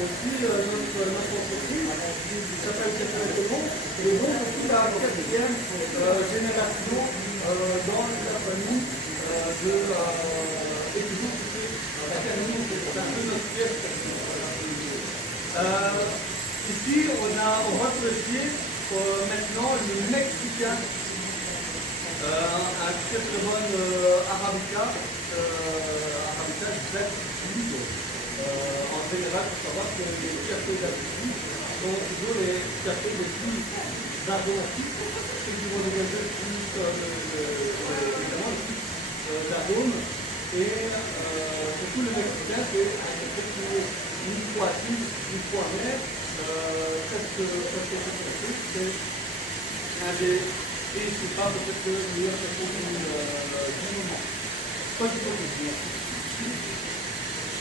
aussi notre entreprise qui s'appelle Café Autonome. Et donc, je suis la quatrième génération dans la famille de Écoute. La famille, c'est un peu notre pièce. Ici, on va apprécier maintenant le Mexicain. Un très très bon Arabica, Arabica vert. En général, il faut savoir que les cafés d'Arabie sont toujours les cafés les plus aromatiques, ceux qui vont dégager le plus d'arômes. Et surtout le Mexicain, c'est un café qui est une fois acide, une fois amer, presque c'est un des. Et c'est pas peut-être le meilleur café du moment. Pas du tout.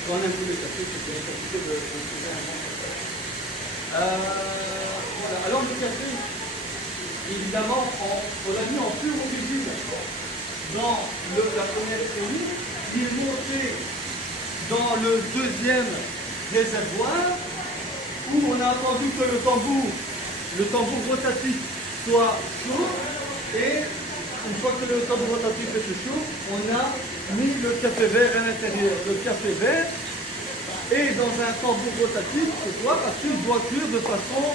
Quand on aime tous les cafés, c'est la qualité de trouver un bon café. Voilà. Alors le café, évidemment, on l'a mis en pure origine dans la première série. Il est monté dans le deuxième réservoir où on a attendu que le tambour rotatif soit chaud. Et une fois que le tambour rotatif était chaud, on a mis le café vert à l'intérieur. Le café vert est dans un tambour rotatif, pourquoi? Parce qu'il doit cuire de façon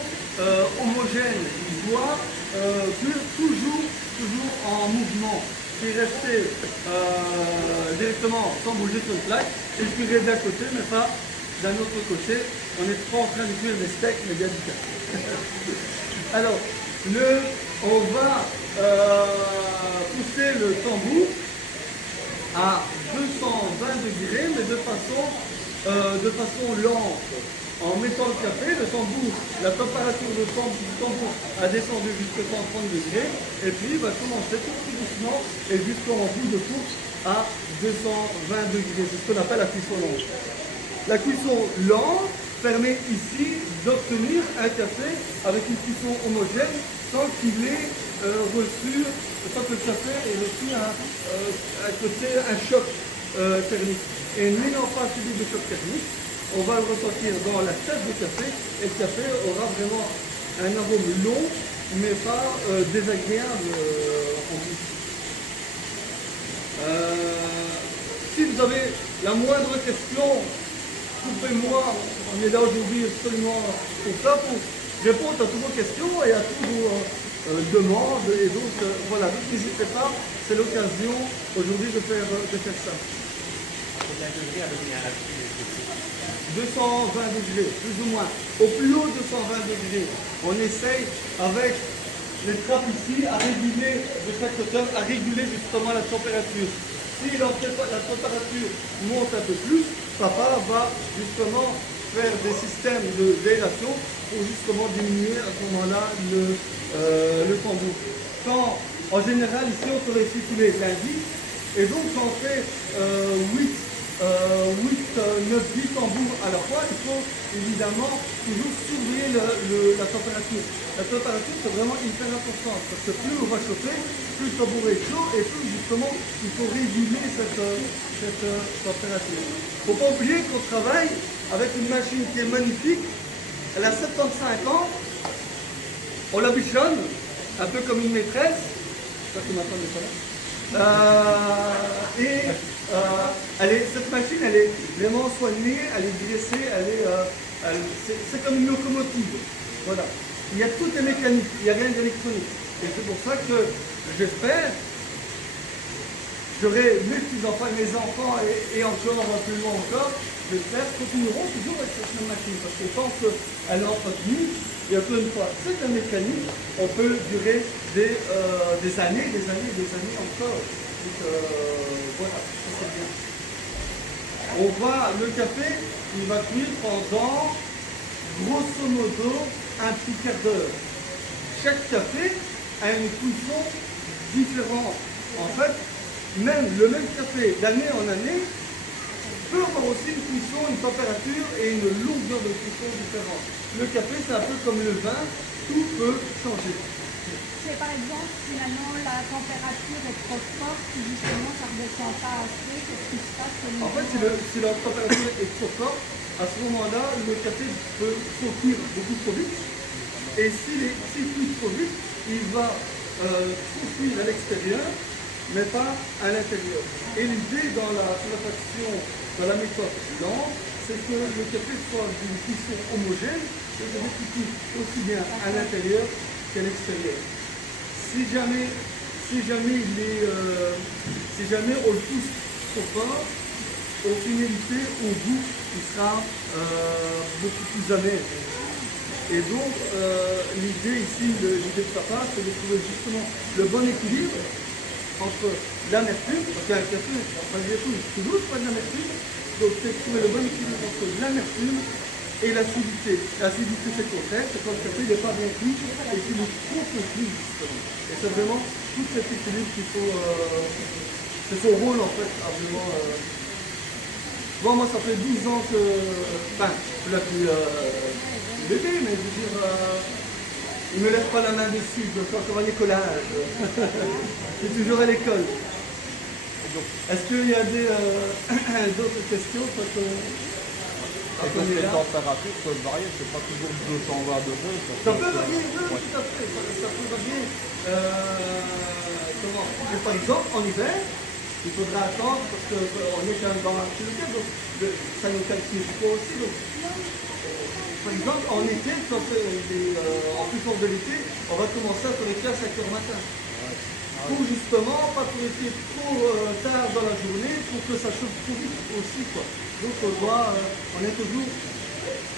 homogène. Il doit cuire toujours en mouvement. S'il restait directement sans bouger sur une plaque, il cuirait d'un côté, mais pas d'un autre côté. On n'est pas en train de cuire des steaks, mais bien du café. Alors, on va pousser le tambour à 220 degrés, mais de façon lente. En mettant le café, la température du tambour a descendu jusqu'à 130 degrés, et puis il va commencer tout doucement et jusqu'en bout de course à 220 degrés. C'est ce qu'on appelle la cuisson lente. La cuisson lente permet ici d'obtenir un café avec une cuisson homogène sans que le café ait reçu un choc thermique. Et n'ayant pas subi de choc thermique, on va le ressentir dans la tasse de café et le café aura vraiment un arôme long mais pas désagréable en plus. Si vous avez la moindre question, coupez-moi, on est là aujourd'hui absolument pour ça, pour répondre à toutes vos questions et à toutes vos demandes. Et donc, voilà, n'hésitez pas, c'est l'occasion aujourd'hui de faire ça. 220 degrés, plus ou moins. Au plus haut, 220 degrés. On essaye, avec les trappes ici, à réguler de chaque hauteur, à réguler justement la température. Si la température monte un peu plus, papa va justement faire des systèmes d'aération pour justement diminuer à ce moment-là le tambour. En général, ici, on sollicite tous les indices, et donc quand on fait 9, 10 tambours à la fois, il faut évidemment toujours surveiller la température. La température, c'est vraiment hyper important, parce que plus on va chauffer, plus le tambour est chaud, et plus justement, il faut réguler cette température. Il ne faut pas oublier qu'on travaille avec une machine qui est magnifique. Elle a 75 ans, on la bichonne, un peu comme une maîtresse. Je sais pas si m'attendez ça là. Cette machine, elle est vraiment soignée, elle est dressée, c'est comme une locomotive. Voilà. Il y a tout est mécanique, il n'y a rien d'électronique. Et c'est pour ça que j'espère, j'aurai mes petits-enfants et mes enfants et encore plus loin encore, j'espère, continueront toujours avec cette même machine. Parce que tant qu'elle est entretenue, et encore une fois, c'est de la mécanique, on peut durer des années encore. Donc voilà, c'est bien. Le café, il va cuire pendant, grosso modo, un petit quart d'heure. Chaque café a une cuisson différente. En fait, même le même café d'année en année peut avoir aussi une cuisson, une température et une longueur de cuisson différente. Le café, c'est un peu comme le vin, tout peut changer. C'est par exemple, finalement, la température est trop forte, justement, ça ne redescend pas assez, qu'est-ce qui se passe? En fait, si la température est trop forte, à ce moment-là, le café peut s'ouvrir beaucoup trop vite. Et s'il cuit trop vite, il va trop cuire à l'extérieur, mais pas à l'intérieur. Et l'idée dans la purification, dans la méthode lente, c'est que le café soit d'une cuisson homogène, c'est-à-dire qu'il cuit aussi bien à l'intérieur qu'à l'extérieur. Si jamais on le pousse trop fort, au finalité, au goût, il sera beaucoup plus amer. Et donc, l'idée ici, l'idée de papa, c'est de trouver justement le bon équilibre entre l'amertume, parce qu'un café, malgré tout, toujours pas de l'amertume, donc c'est trouver le bon équilibre entre l'amertume et l'acidité. L'acidité, c'est le contraire, c'est quand le café n'est pas bien cuit et qu'il est trop peu cuit, justement. Et c'est vraiment tout cet équilibre qu'il faut. C'est son rôle, en fait, à vraiment. Bon, moi, ça fait 12 ans que. Enfin, je l'ai plus bébé, mais je veux dire. Il ne me lève pas la main dessus, je suis encore à l'écolage. Je suis toujours à l'école. Est-ce qu'il y a d'autres questions? Et donc les températures peuvent varier, c'est pas toujours 220 degrés. Ça peut varier, oui, tout à fait. Ça peut varier. Par exemple, en hiver, il faudra attendre parce qu'on est quand même dans l'activité, donc ça nous calcule pas aussi. Donc, par exemple, en été, quand en plus fort de l'été, on va commencer à torréfier à 5 h matin. Pour justement pas torréfier trop tard dans la journée pour que ça chauffe trop vite aussi, quoi. Donc on est toujours.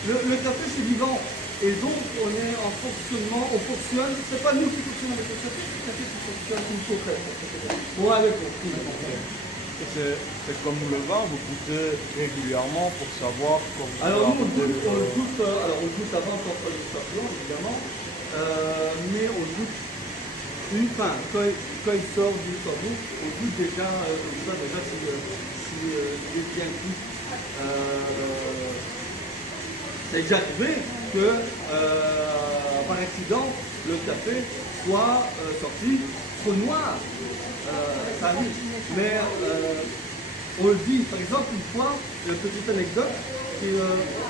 Le café c'est vivant. Et donc on est en fonctionnement, on fonctionne, c'est pas nous qui fonctionnons avec le café, c'est le café qui fonctionne tout au fait. Bon avec c'est comme le vin, vous goûtez régulièrement pour savoir comment vous alors nous on le goûte avant quand on le sapon, évidemment, mais on goûte quand il sort du sabot, on goûte déjà s'il est bien cuit. C'est déjà arrivé que par accident le café soit sorti trop noir. Ça arrive. Mais on le dit, par exemple, une fois, une petite anecdote,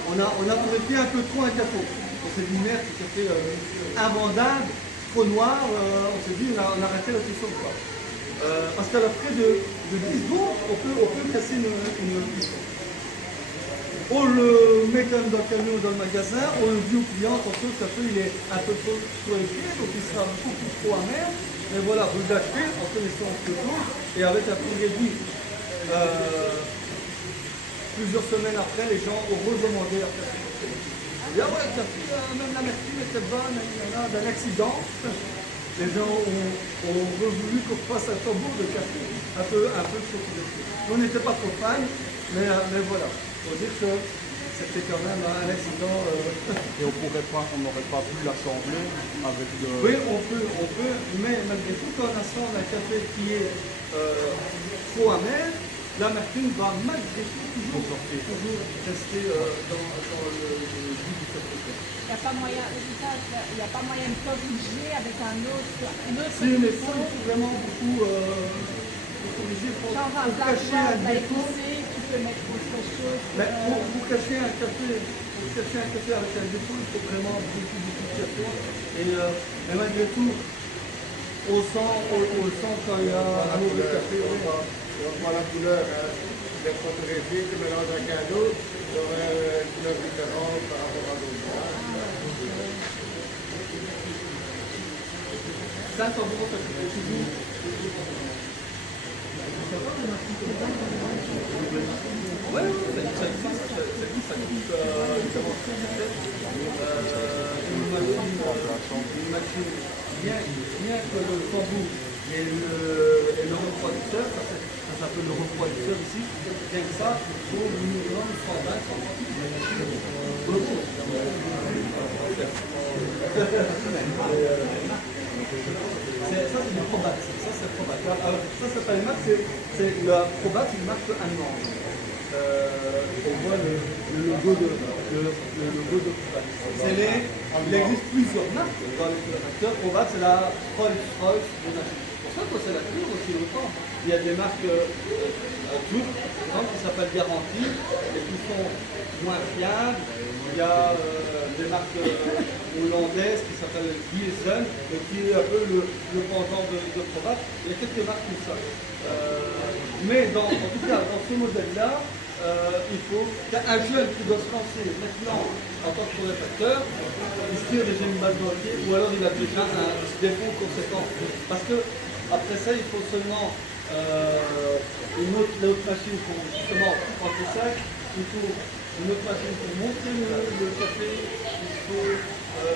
on a torréfié un peu trop un café. On s'est dit merde, ce café invendable, trop noir, on s'est dit on a arrêté la cuisson. Parce qu'à l'après de 10 secondes, on peut casser une cuisson. On le met quand même dans le camion ou dans le magasin, on le dit au client, attention, le café il est un peu trop torréfié, donc il sera beaucoup trop amer. Mais voilà, vous l'achetez en connaissance de cause et avec un prix réduit. Plusieurs semaines après, les gens ont redemandé la café. Et ah ouais, le café, même l'amertume était bonne, d'un accident. Les gens ont voulu qu'on fasse un tambour de café, un peu trop torréfié. On n'était pas trop fans, mais voilà. Il faut dire que c'était quand même un accident. Et on n'aurait pas pu l'assembler avec de... Oui, on peut, mais malgré tout, quand on assemble un café qui est trop amer, l'amertume va malgré tout toujours rester dans le goût du café. Il n'y a pas moyen de corriger avec un autre Si, mais ça, il faut vraiment beaucoup corriger pour cacher un défaut. tu peux mettre autre chose. Mais pour cacher un café avec un défaut, il faut vraiment beaucoup de café. Et malgré tout, on sent quand il y a un mauvais café. On voit la couleur d'être torréfié, tu mélanges avec un autre, tu aurais une couleur différente par rapport à l'autre. Ça, c'est toujours oui, ça existe, ça coûte évidemment une machine, bien que le tambour et le refroidisseur, ça s'appelle le refroidisseur ici, bien que ça, il faut minimum 120 Ça, c'est du Probat. Ça, c'est Probat. Alors, ça s'appelle une marque, la Probat, c'est une marque allemande. On voit le logo de Probat. Il existe plusieurs marques dans les tracteurs. Probat, c'est la Rolls-Royce de la Chine. ça que c'est la cure aussi autant. Il y a des marques turques, par exemple, qui s'appellent Garantie et qui sont moins fiables. Il y a des marques hollandaises qui s'appellent Gilsen, qui est un peu le pendant de Provac. Il y a quelques marques comme ça. Mais en tout cas, dans ce modèle-là, il faut qu'un jeune qui doit se lancer maintenant en tant que réfracteur, il se tire déjà une balle dans le pied ou alors il a déjà un défaut conséquent. Parce que après ça, il faut seulement une autre machine pour justement prendre le sac, il faut une autre machine pour monter le café, il faut ça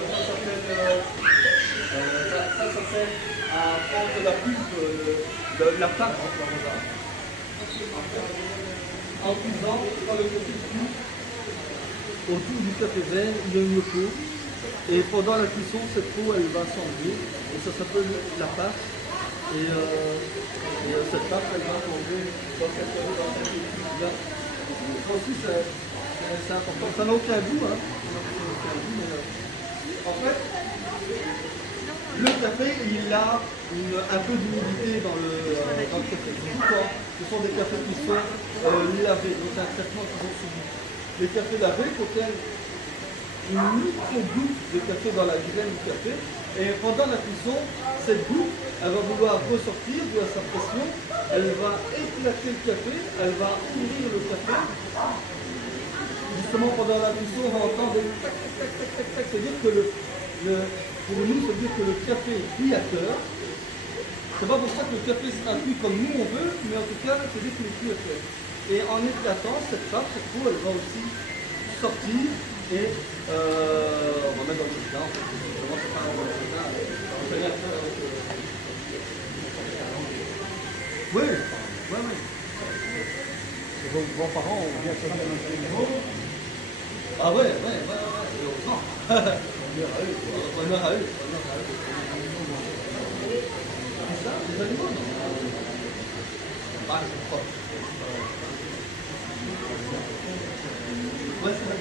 sert à prendre la pulpe, la pâte. En cuisant, quand le café cuit, autour du café vert, il y a une peau. Et pendant la cuisson, cette peau, elle va s'enlever. Et ça s'appelle la pâte. Et cette pâte, elle va tomber dans cette étude-là. Ça aussi, c'est important. Ça n'a aucun goût, hein. En fait, le café, il a un peu d'humidité dans le café. Pourquoi? Ce sont des cafés qui sont lavés, donc c'est un traitement qui est subi. Les cafés lavés contiennent une micro-goutte de café dans la graine du café, et pendant la cuisson, cette goutte, elle va vouloir ressortir dû à sa pression, elle va éclater le café, elle va ouvrir le café. Justement, pendant la cuisson, on va entendre des tac, tac, tac, tac, tac, tac, c'est-à-dire que pour nous, ça veut dire que le café est cuit à cœur. C'est pas pour ça que le café sera cuit comme nous on veut, mais en tout cas, c'est dire qu'il est cuit à cœur. Et en éclatant, cette pâte, cette peau, elle va aussi sortir et on va mettre dans le jardin. En fait, vraiment, c'est pas dans le jardin. On peut rien faire avec. Oui, oui, oui. Et vos grands-parents ont bien choisi un instrument. Ah ouais, ouais, ouais, ouais, heureusement. Honneur à eux. C'est ça, les animaux, non? Bah, je crois. Ouais, c'est vrai.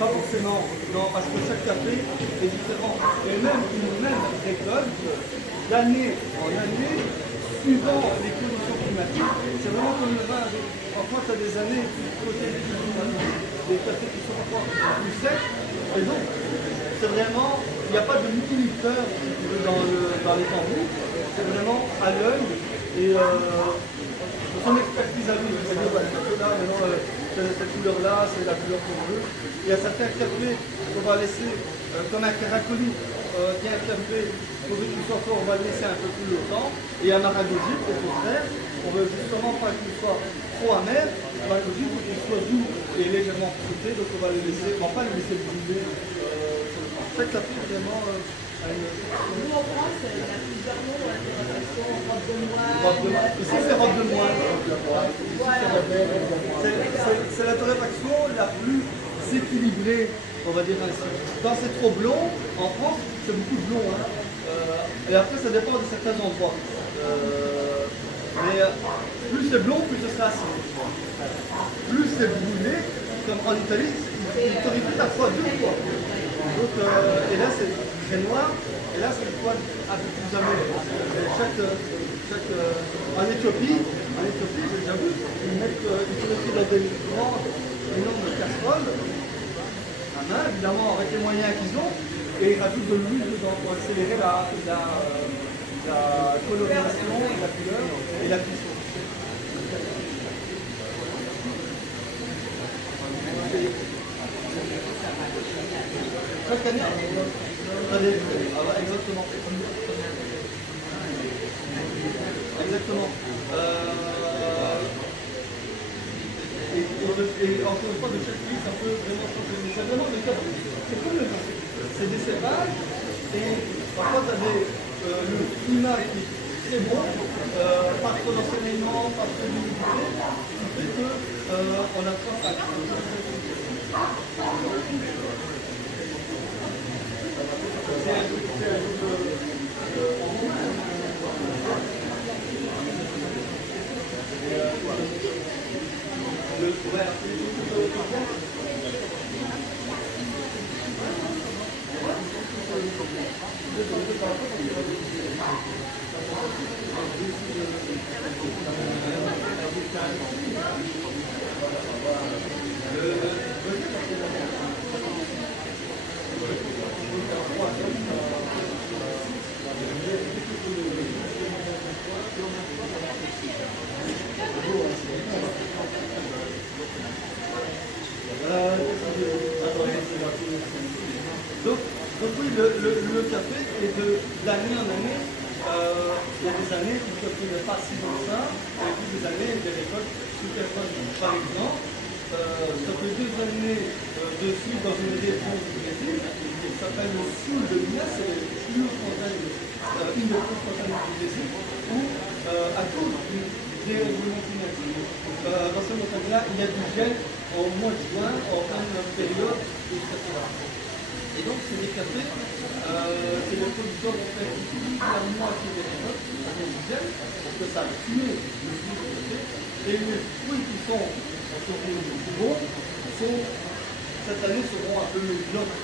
Pas forcément, non, parce que chaque café est différent. Et même une même récolte, d'année en année, suivant les conditions climatiques, c'est vraiment comme le vin. Parfois, tu as des années côté des cafés qui sont parfois plus secs. Et donc, c'est vraiment, il n'y a pas de multilicteur dans les tambours. C'est vraiment à l'œil et son expertise à lui. C'est-à-dire, bah, là, maintenant, cette couleur-là, c'est la couleur qu'on veut. Il y a certains cafés qu'on va laisser, comme un caracoli, qui est un café, pour qu'il soit fort, on va le laisser un peu plus longtemps. Et un maragogique, au contraire, on veut justement pas qu'il soit trop amer. Un maragogique, il faut qu'il soit doux et légèrement fruité, donc on va le laisser, on va pas le laisser brûler sur le temps. Chaque café, vraiment, a une... Nous en France, il y a plusieurs noms dans l'intégration, robe de moine. Ici, c'est robe de moine. C'est la torréfaction la plus équilibrée, on va dire ainsi. Quand c'est trop blond, en France, c'est beaucoup de blond. Hein. Et après, ça dépend de certains endroits. Mais plus c'est blond, plus ce sera acide. Plus c'est brûlé, comme en Italie, il torréfie parfois 2 fois. Donc, et là, c'est très noir. Et là, c'est le poil un peu plus amer. En Éthiopie, j'ai déjà vu, ils torréfient dans des grandes, énormes casseroles, à main, évidemment, avec les moyens qu'ils ont, et ils rajoutent de l'huile dedans pour accélérer la colorisation, la couleur et la cuisson. Chaque année, exactement. Exactement. Et encore une fois, de chaque pays, ça peut vraiment changer. Mais c'est vraiment le cas. C'est comme le vin. C'est des cépages. Et parfois, tu as le climat qui est très bon, pas trop d'ensoleillement, pas trop d'humidité, qui fait qu'on a 3 sacs. C'est un truc Donc oui, le café est d'année en année. Il y a des années où le café n'est pas si bon que ça, et puis des années, des récoltes super bonnes. Par exemple, ça fait 2 années de suite dans une région du Brésil qui s'appelle le Sul de Minas, c'est une des plus hautes montagnes du Brésil, où à cause du dérèglement climatique, dans cette montagne-là, il y a du gel au mois de juin, en pleine période, etc. Et donc, c'est des cafés, c'est les producteurs qui fait la moitié des récoltes, du gel, pour que ça tue le fruit du café. Et les fruits qui sont plus bons, cette année seront un peu médiocres.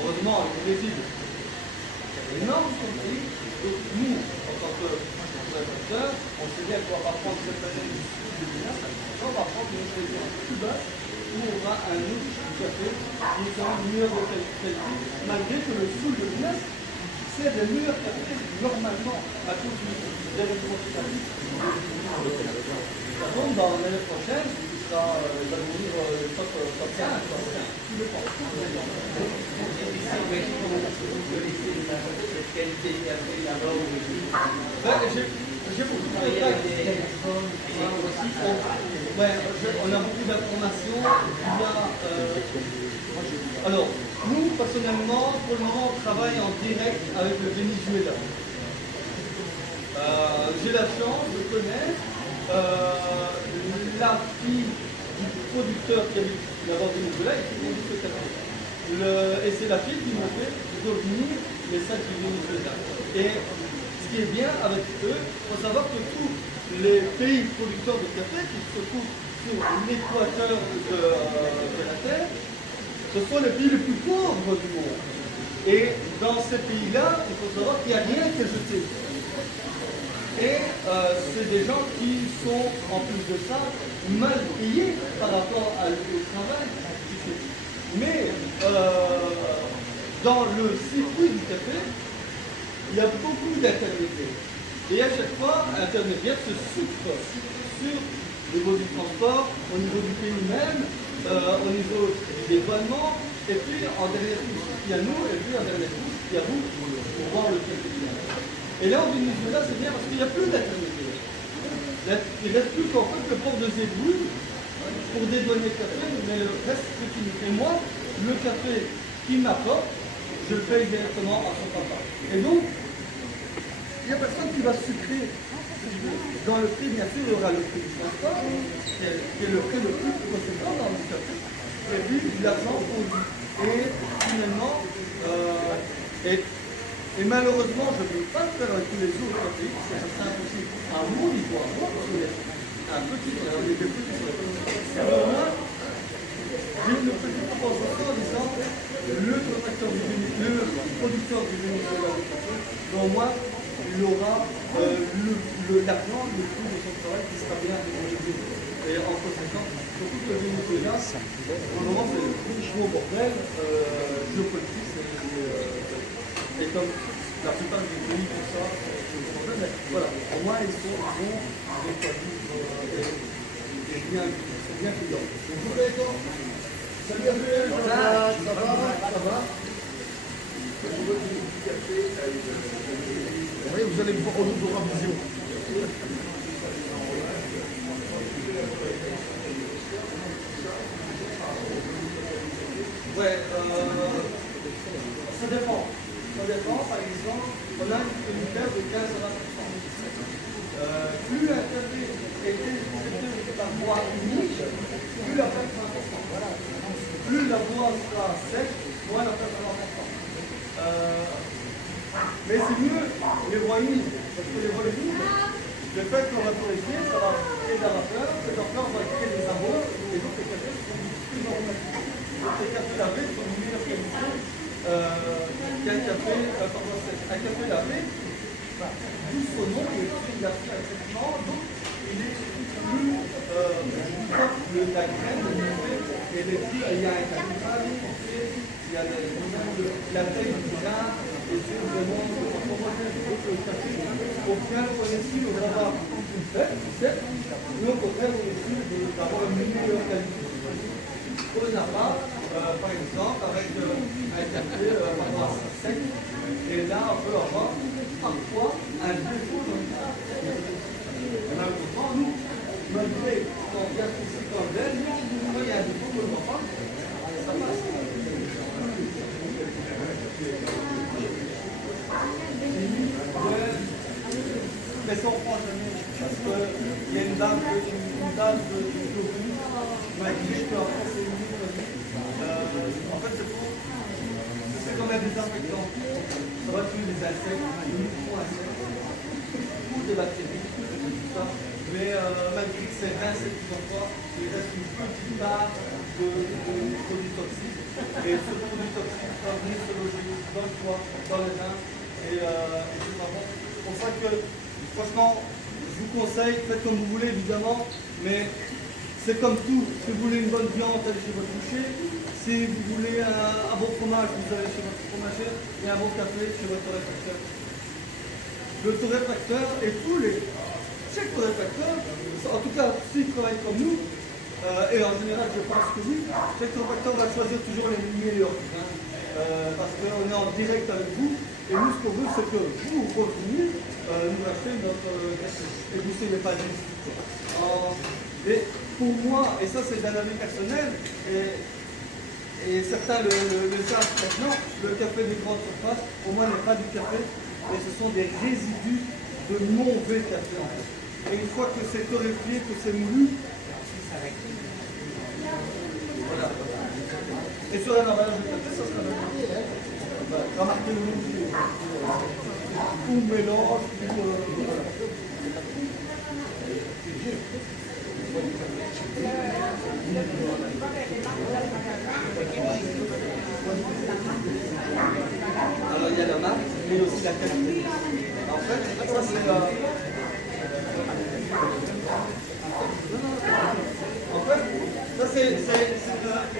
Heureusement, avec le Brésil, c'est énorme ce pays. Donc, nous, en tant que consommateurs, on sait bien qu'on va pas prendre cette année du sud de Minas, on va prendre une région plus basse, où on aura un autre café qui est quand même meilleur de qualité, malgré que le sud de Minas, c'est le meilleur café normalement à cause du dérèglement climatique. Par contre, dans l'année prochaine, il va devenir top 5, tout dépend. J'ai beaucoup de contacts. On a beaucoup d'informations. Alors, nous, personnellement, pour le moment, on travaille en direct avec le Venezuela. J'ai la chance de connaître la fille du producteur qui habite là-bas au Venezuela et qui produit ce café. Et c'est la fille qui m'a fait devenir les sacs du Venezuela. Et ce qui est bien avec eux, il faut savoir que tous les pays producteurs de café qui se trouvent sur l'équateur de la Terre, ce sont les pays les plus pauvres du monde. Et dans ces pays-là, il faut savoir qu'il n'y a rien qui est jeté. Et c'est des gens qui sont, en plus de ça, mal payés par rapport au travail. Mais dans le circuit du café, il y a beaucoup d'intermédiaires. Et à chaque fois, l'intermédiaire se souffre sur le niveau du transport, au niveau du pays même, au niveau du dévoilement, et puis en dernière couche, il y a nous, et puis en dernière couche, il y a vous pour voir le café. Et là, au Venezuela, c'est bien parce qu'il n'y a plus d'intermédiaire. Il ne reste plus qu'en fait le port de Zébouille pour dédouaner le café, mais le reste, c'est fini. Et moi, le café qu'il m'apporte, je le paye directement à son papa. Et donc, il n'y a personne qui va sucrer. Dans le prix, bien sûr, il y aura le prix du transport, qui est le prix le plus conséquent dans le café, et puis l'argent fondu. Et finalement, et malheureusement, je ne peux pas le faire avec tous les autres pays, parce que ça serait impossible. À mon niveau, à moi, parce qu'il y a un petit, il y a des petits sur la communauté. Alors moi, j'ai une petite proposition en disant, le producteur du Venezuela de café, pour moi, il aura l'argent, le fruit de son travail qui sera bien rémunéré. Et en conséquence, surtout que le Venezuela, pour le moment, c'est le gros bordel géopolitique. Et comme la plupart des pays font ça, c'est le problème. Mais voilà, au moins, ils sont bons, et bien clients. Bonjour les gars. Salut à tous. Ça va. Oui, vous allez me voir au double vision. Ouais, ça dépend. Ça dépend, par exemple, on a une perte de 15 à 20%. Plus un café est traité par voie unique, plus la perte sera importante. Plus la voie sera sèche, moins la perte sera importante. Mais c'est mieux les voies uniques, parce que les voies uniques, le fait qu'on va purifier, ça va créer de la vapeur, cette vapeur va créer des arômes, et donc les cafés seront plus aromatiques. Donc les cafés lavés sont de meilleure qualité qu'un café, un café lavé, d'où son nom, il est pris effectivement, donc il est la crème, et il y a un calibrage, il y a la taille du grain, et c'est vraiment le café. Au final, on estime d'avoir nous, au contraire, on estime d'avoir une meilleure qualité. Au Napa, par exemple, avec un café sec, et là, on peut avoir parfois un défaut dans le café. Malheureusement, nous, malgré qu'on regarde ici comme l'aile, quand il y a un défaut, on ne le voit pas, ça passe. Mais ça, on prend jamais. Parce qu'il y a une dame de Slovénie, malgré qu'après c'est une en fait, c'est comme un désinfectant. Ça va tuer les insectes, les micro-insectes, ou des bactéries, tout ça. Mais malgré que c'est rincé plusieurs fois, il reste une petite part de produits toxiques. Et ce produit toxique va venir se loger dans le foie, dans les reins, et c'est pas bon. C'est pour ça que, franchement, je vous conseille, faites comme vous voulez évidemment, mais c'est comme tout. Si vous voulez une bonne viande, allez chez votre boucher. Si vous voulez un bon fromage, vous allez chez votre fromager, et un bon café chez votre torréfacteur. Le torréfacteur et chaque torréfacteur, en tout cas s'il travaille comme nous, et en général je pense que oui, chaque torréfacteur va choisir toujours les meilleurs. Parce qu'on est en direct avec vous, et nous ce qu'on veut c'est que vous reveniez nous acheter notre café. Et vous ne savez pas juste. Et pour moi, et ça c'est d'un avis personnel, et certains le savent maintenant, le café de grande surface, pour moi n'est pas du café, mais ce sont des résidus de mauvais café en fait. Et une fois que c'est torréfié, que c'est moulu, voilà. Et sur un emballage de café, ça sera même remarquez le nom ou mélange, alors il y a la marque, mais aussi la qualité. En fait, ça c'est ça c'est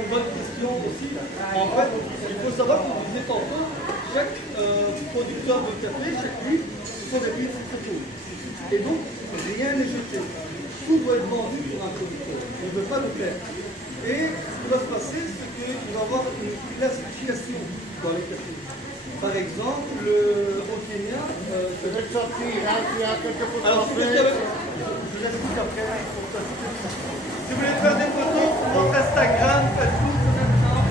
une bonne question aussi. En fait, il faut savoir que vous disiez tantôt, chaque producteur de café, chaque huile, ce sont des huiles photo. Et donc, rien n'est jeté. Tout doit être vendu pour un producteur. On ne veut pas le perdre. Et ce qui va se passer, c'est qu'il va y avoir une classification dans les cafés. Par exemple, au Kenya, Je vais te sortir, là, tu as quelque chose alors, à si faire. je vous explique après. Si vous voulez faire des photos pour votre Instagram, Facebook, en même temps.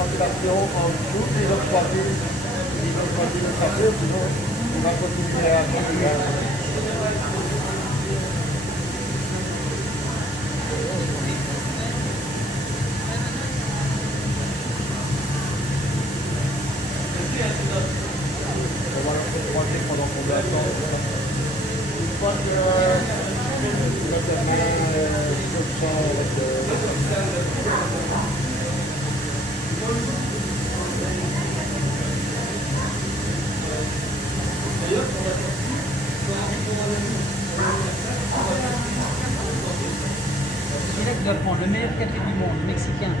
ventilation en dessous, ils ont choisi le café, sinon on va continuer à combien de temps? Une fois que notamment comme ça avec Celui-là qui doit prendre le meilleur café du monde, mexicain.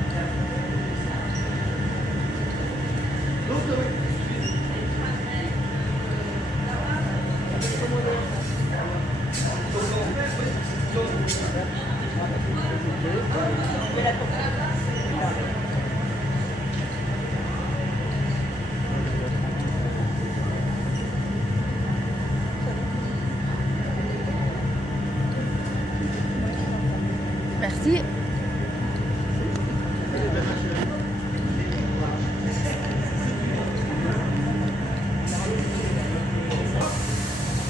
Merci.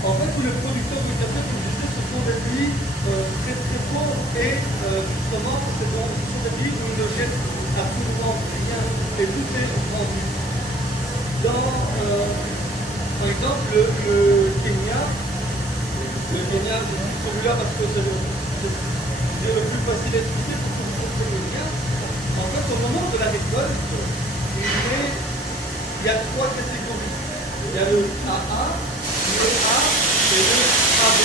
En fait, tous les producteurs de café, comme je disais, ce sont des pays très très pauvres et justement, ce sont des pays où ils ne jettent absolument rien et tout est vendu. Par exemple, le Kenya, je dis celui-là parce que c'est le plus facile à expliquer pour que vous compreniez bien. En fait, au moment de la récolte, il y a trois catégories. Il y a le AA, le A et le AB.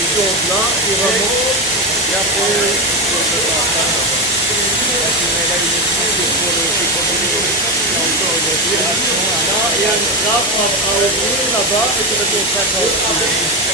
ils sont blancs, ils remontent, et après, là, il y a une trappe à ouvrir là-bas et tu mets ton sac en dessous.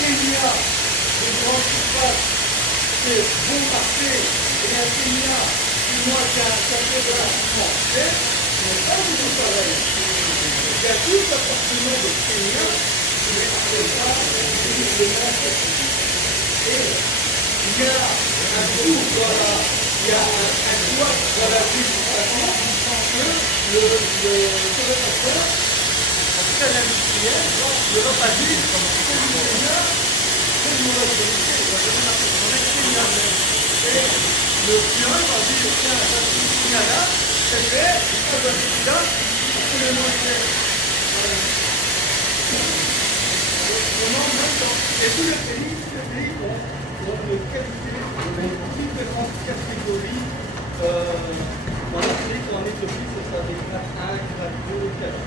Kenya, les grandes surfaces, c'est bon marché, et un Kenya, moi qui a un café gratuitement cher, n'est pas du tout pareil. Il y a tout appartement de Kenya, mais ce n'est pas le même café. Et il y a un jour, voilà, il y a un doigt dans la vie du patron, que le consommateur, en tout cas l'industriel, ne va pas dire comme c'est du Kenya, c'est une mauvaise qualité, il va donner la personne Kenya. Et le client va dire, tiens, ça c'est du Kenya là, c'est fait, ça doit être celui-là, c'est le moins cher. Et tous les pays ont de qualité, ont différentes catégories. Dans les pays comme en Éthiopie, ça des grades 1, grade 2, grade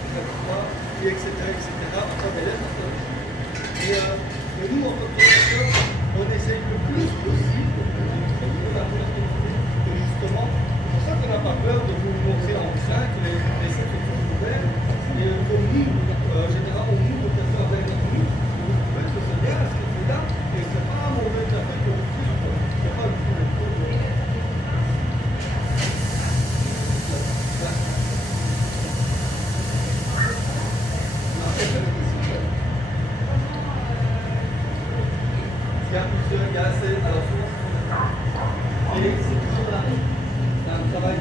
3, et etc. Après des lettres. Et nous, en tant que producteurs, on essaye le plus possible de la qualité, justement. C'est pour ça qu'on n'a pas peur de vous montrer en 5 les sites sont ouverts. Et comme nous, généralement, nous, le café avec nous, vous trouvez que c'est bien ce que c'est là, et c'est pas un mauvais café que vous faites. C'est pas du tout le problème. Il y a assez à la source. Et c'est toujours là. Il y a un travail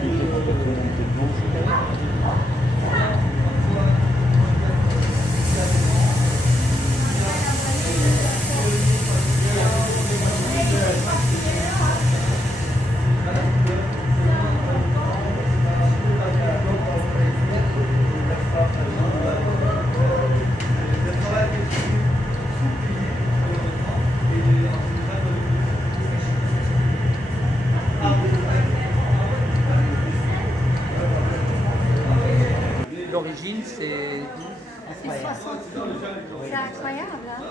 L'origine, c'est C'est 60. C'est incroyable, hein?